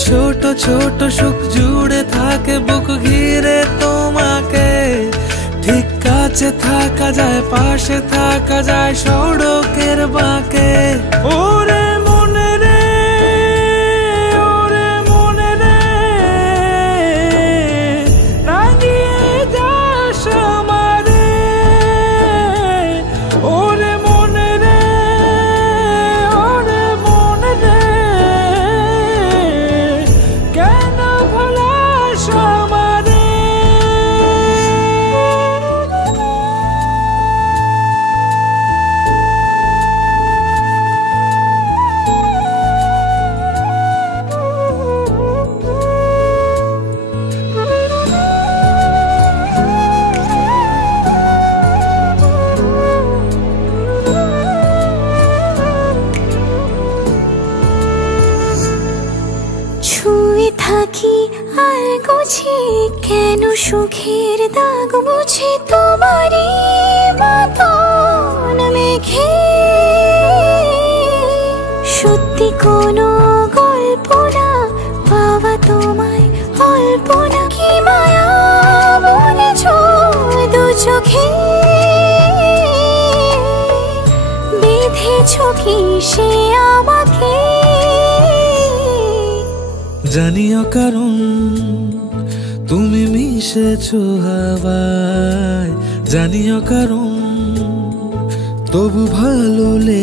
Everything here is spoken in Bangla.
ছোট ছোট সুখ জুড়ে থাকে বুক ঘিরে তোমাকে। ঠিক কাছে থাকা যায়, পাশে থাকা যায় সড়কের বাঁকে। ওরে মনে রে, ওরে মনে রে, রাঙিয়ে যাস আমারে। ওরে মনে রে, ওরে মনে রে, কেন ভোলাস আমারে। ছুঁয়ে থাকি আর গুছি কেন সুখের দাগ বুঝি তোমারই মতন মেঘে। সত্যি কোনো গল্প না পাওয়া তোমায় অল্প না। কি মায়া বলেছ দু চোখে, বেঁধেছ কি সে আমাকে। জানিও কারণ তুমি মিশেছো হাওয়ায়, জানিও কারণ তবু ভালো লেগে